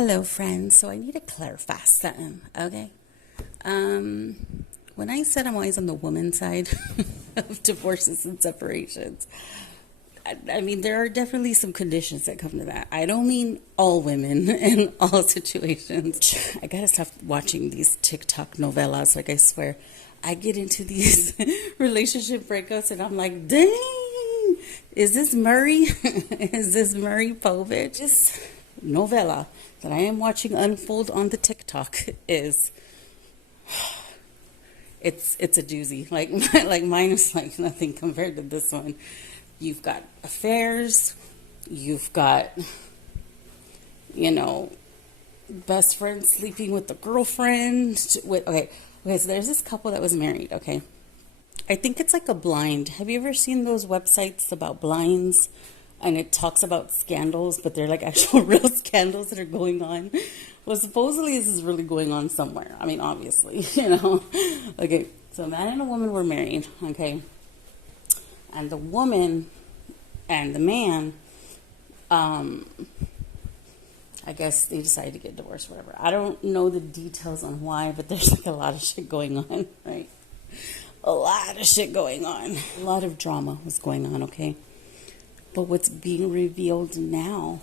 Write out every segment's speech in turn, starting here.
Hello, friends. So I need to clarify something, okay? When I said I'm always on the woman's side of divorces and separations, I mean, there are definitely some conditions that come to that. I don't mean all women in all situations. I gotta stop watching these TikTok novelas. Like, I swear, I get into these relationship breakups and I'm like, dang, is this Murray? Is this Murray Povich? This novela that I am watching unfold on the TikTok is, it's a doozy. Like mine is like nothing compared to this one. You've got affairs, you've got, best friend sleeping with the girlfriend. Okay, so there's this couple that was married, okay? I think it's like a blind. Have you ever seen those websites about blinds? And it talks about scandals, but they're like actual real scandals that are going on. Well, supposedly this is really going on somewhere. I mean, obviously, Okay, so a man and a woman were married, okay? And the woman and the man, I guess they decided to get divorced, whatever. I don't know the details on why, but there's like a lot of shit going on, right? A lot of shit going on. A lot of drama was going on, okay? But what's being revealed now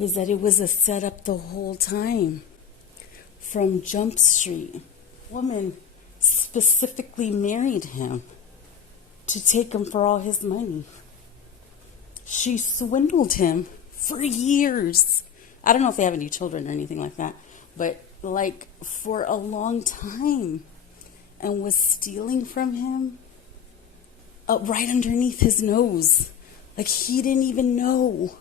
is that it was a setup the whole time. From Jump Street, woman specifically married him to take him for all his money. She swindled him for years. I don't know if they have any children or anything like that, but like for a long time, and was stealing from him right underneath his nose. Like, he didn't even know.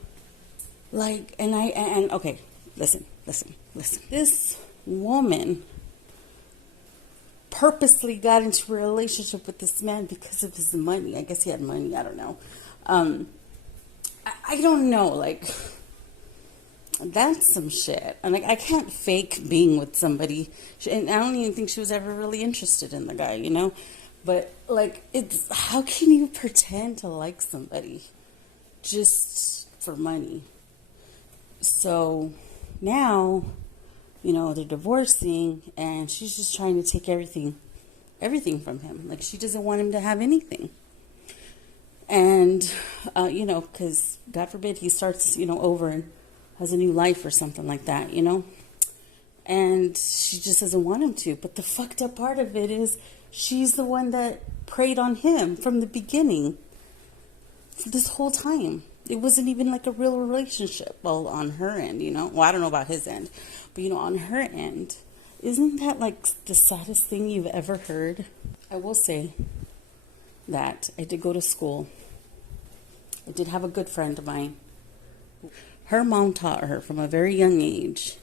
Like, okay, listen. This woman purposely got into a relationship with this man because of his money. I guess he had money. I don't know. I don't know. Like, that's some shit. And like, I can't fake being with somebody. And I don't even think she was ever really interested in the guy, But like, it's, how can you pretend to like somebody just for money? So now, they're divorcing, and she's just trying to take everything from him. Like, she doesn't want him to have anything. And, because God forbid he starts, over and has a new life or something like that, And she just doesn't want him to. But the fucked up part of it is she's the one that preyed on him from the beginning. For this whole time. It wasn't even like a real relationship. Well, on her end, Well, I don't know about his end. But, on her end, isn't that like the saddest thing you've ever heard? I will say that I did go to school. I did have a good friend of mine. Her mom taught her from a very young age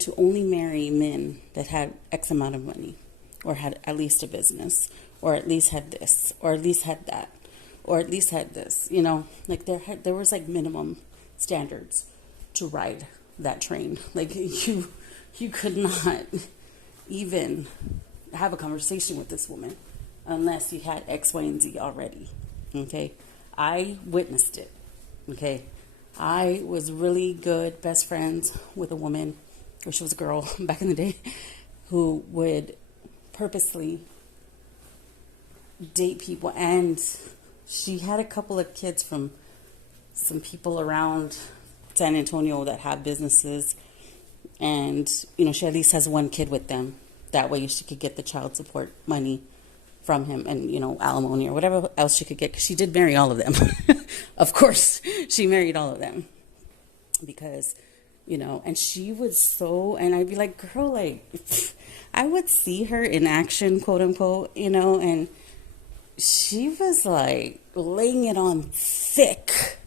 to only marry men that had X amount of money, or had at least a business, or at least had this, or at least had that, or at least had this, like there was like minimum standards to ride that train. Like, you could not even have a conversation with this woman unless you had X, Y, and Z already. Okay, I witnessed it. Okay, I was really good best friends with a woman, or she was a girl back in the day, who would purposely date people, and she had a couple of kids from some people around San Antonio that have businesses, and she at least has one kid with them. That way she could get the child support money from him, and alimony or whatever else she could get, because she did marry all of them. Of course she married all of them, because and she was so, and I'd be like, girl, like, I would see her in action, quote unquote, and she was like laying it on thick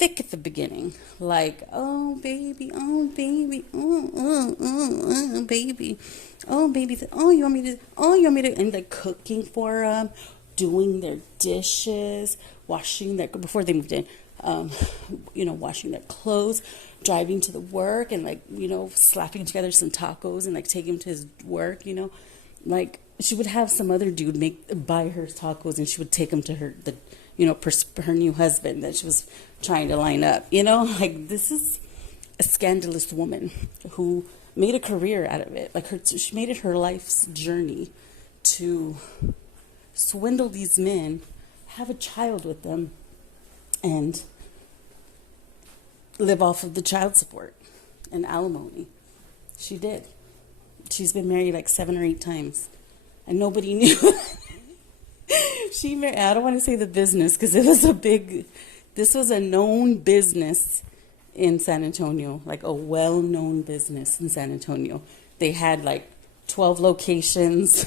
at the beginning, like, oh baby, oh baby, baby, oh baby, you want me to, and like cooking for them, doing their dishes, washing their, before they moved in, washing their clothes, driving to the work, and like, slapping together some tacos and like taking him to his work, like, she would have some other dude buy her tacos, and she would take them to her her new husband that she was trying to line up. Like, this is a scandalous woman who made a career out of it. Like she made it her life's journey to swindle these men, have a child with them, and live off of the child support and alimony. She did. She's been married like 7 or 8 times, and nobody knew. She married, I don't want to say the business because this was a known business in San Antonio, like a well-known business in San Antonio. They had like 12 locations.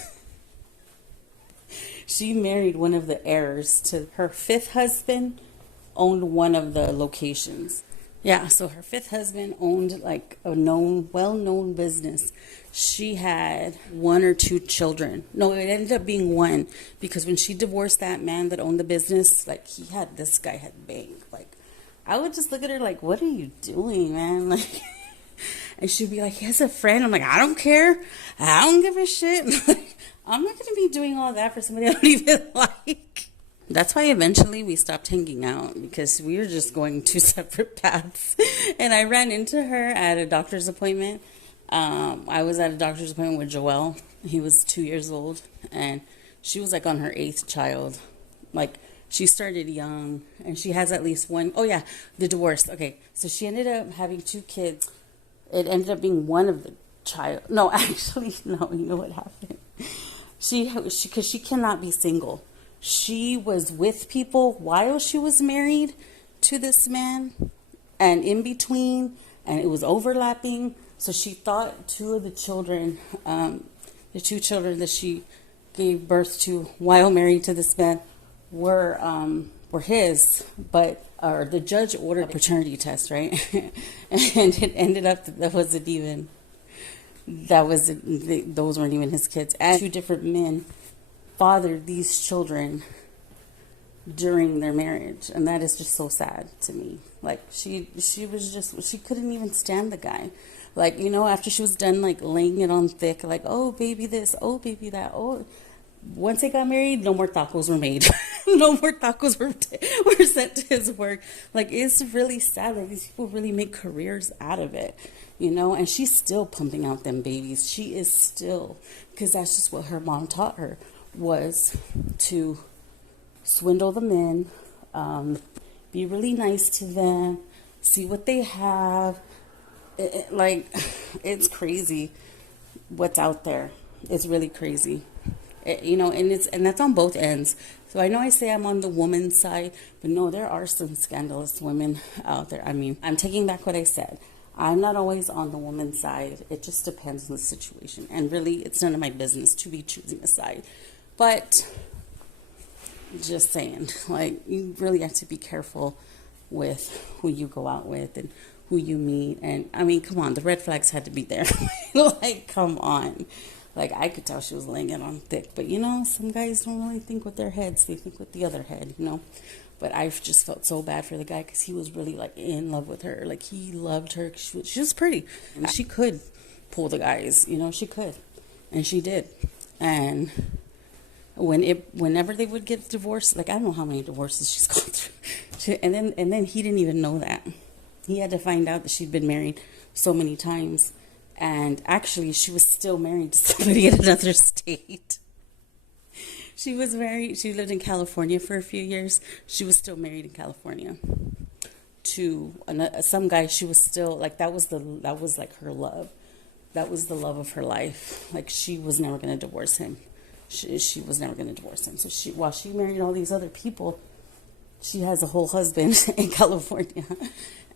She married one of the heirs to her 5th husband, owned one of the locations. Yeah, so her 5th husband owned like a well-known business. She had 1 or 2 children. No, it ended up being 1 because when she divorced that man that owned the business, like this guy had bank. Like, I would just look at her like, what are you doing, man? Like, and she'd be like, he has a friend. I'm like, I don't care. I don't give a shit. I'm not going to be doing all that for somebody I don't even like. That's why eventually we stopped hanging out because we were just going 2 separate paths. And I ran into her at a doctor's appointment. I was at a doctor's appointment with Joel. He was 2 years old, and she was like on her 8th child. Like, she started young, and she has at least 1. Oh yeah, the divorce. Okay, so she ended up having 2 kids. It ended up being one of the child. No, actually, no. You know what happened? Because she cannot be single. She was with people while she was married to this man, and in between, and it was overlapping. So she thought 2 of the children, the 2 children that she gave birth to while married to this man, were his, but the judge ordered a paternity test, right? And it ended up those weren't even his kids. And 2 different men fathered these children during their marriage, and that is just so sad to me. Like, she couldn't even stand the guy. Like, after she was done like laying it on thick, like, oh baby this, oh baby that, oh, once they got married, no more tacos were made. No more tacos were sent to his work. Like, it's really sad. Like, these people really make careers out of it, and she's still pumping out them babies. She is still, because that's just what her mom taught her, was to swindle the men, be really nice to them, see what they have. It's crazy what's out there. It's really crazy. And that's on both ends. So I know I say I'm on the woman's side, but no, there are some scandalous women out there. I mean, I'm taking back what I said. I'm not always on the woman's side. It just depends on the situation. And really, it's none of my business to be choosing a side. But just saying, like, you really have to be careful with who you go out with and who you meet. And I mean, come on, the red flags had to be there. Like, come on. Like, I could tell she was laying it on thick. But, some guys don't really think with their heads. They think with the other head, But I just felt so bad for the guy because he was really, like, in love with her. Like, he loved her. She was pretty. And she could pull the guys, she could. And she did. And whenever they would get divorced, like, I don't know how many divorces she's gone through. And then he didn't even know that. He had to find out that she'd been married so many times. And actually, she was still married to somebody in another state. She lived in California for a few years. She was still married in California to some guy. She was still, like, that was like her love. That was the love of her life. Like, she was never going to divorce him. She was never going to divorce him. So while she married all these other people, she has a whole husband in California.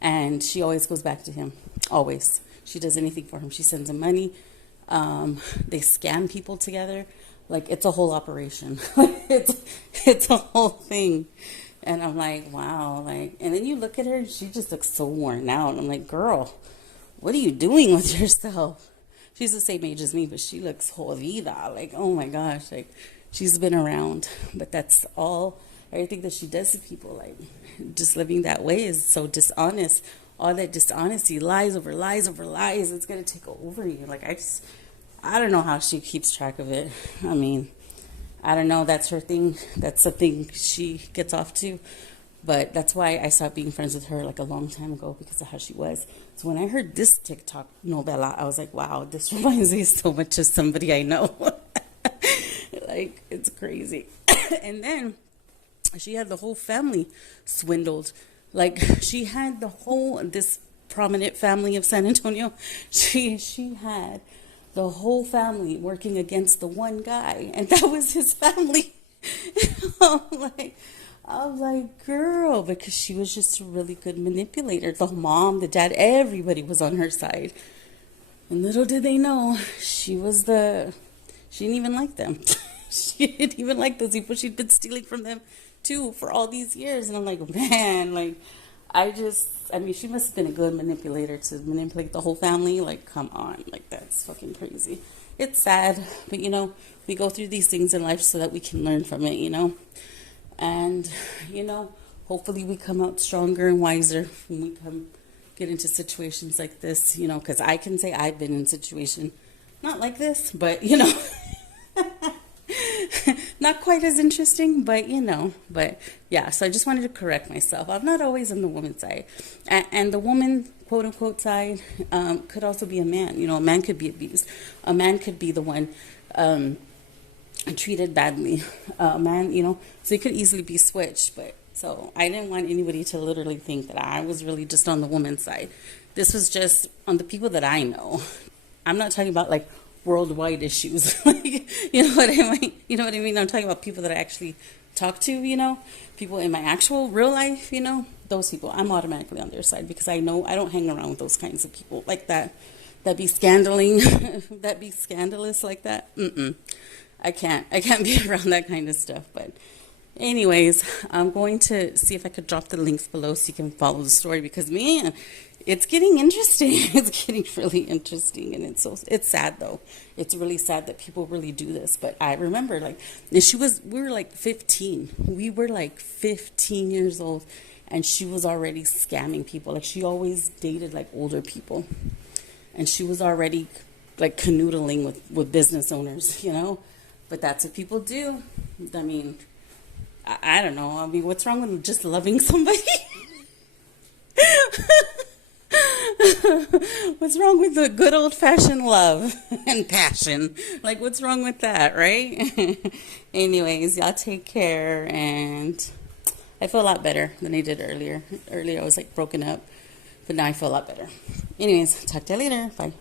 And she always goes back to him. Always. She does anything for him. She sends him money. They scam people together. Like, it's a whole operation. It's a whole thing. And I'm like, wow. Like, and then you look at her and she just looks so worn out. I'm like, girl, what are you doing with yourself? She's the same age as me, but she looks jodida. Like, oh my gosh. Like, she's been around. But that's all, everything that she does to people, like, just living that way is so dishonest. All that dishonesty, lies over lies over lies, it's going to take over you. Like, I don't know how she keeps track of it. I mean, I don't know. That's her thing. That's the thing she gets off to. But that's why I stopped being friends with her like a long time ago, because of how she was. So when I heard this TikTok novela, I was like, wow, this reminds me so much of somebody I know. Like, it's crazy. And then she had the whole family swindled. Like, she had this prominent family of San Antonio. She had the whole family working against the one guy, and that was his family. I'm like, I was like, girl, because she was just a really good manipulator. The mom, the dad, everybody was on her side. And little did they know, she didn't even like them. She didn't even like those people. She'd been stealing from them too for all these years. And I'm like, man, like, I mean, she must have been a good manipulator to manipulate the whole family. Like, come on, like, that's fucking crazy. It's sad, but we go through these things in life so that we can learn from it. And, hopefully we come out stronger and wiser when we get into situations like this, because I can say I've been in a situation not like this, but, not quite as interesting, but, but yeah, so I just wanted to correct myself. I'm not always on the woman's side. And the woman, quote unquote, side could also be a man. A man could be abused. A man could be the one treated badly. A man, so it could easily be switched. But so I didn't want anybody to literally think that I was really just on the woman's side. This was just on the people that I know. I'm not talking about like worldwide issues. Like, you know what I mean? I'm talking about people that I actually talk to, people in my actual real life, those people. I'm automatically on their side because I know I don't hang around with those kinds of people like that be that be scandalous like that. I can't be around that kind of stuff. But anyways, I'm going to see if I could drop the links below so you can follow the story because, man, it's getting interesting. It's getting really interesting, and it's sad though. It's really sad that people really do this. But I remember, like, we were like 15. We were like 15 years old, and she was already scamming people. Like, she always dated like older people, and she was already like canoodling with business owners, But that's what people do. I mean, I don't know. I mean, what's wrong with just loving somebody? What's wrong with the good old-fashioned love and passion? Like, what's wrong with that, right? Anyways, y'all take care, and I feel a lot better than I did earlier. Earlier, I was, like, broken up, but now I feel a lot better. Anyways, talk to you later. Bye.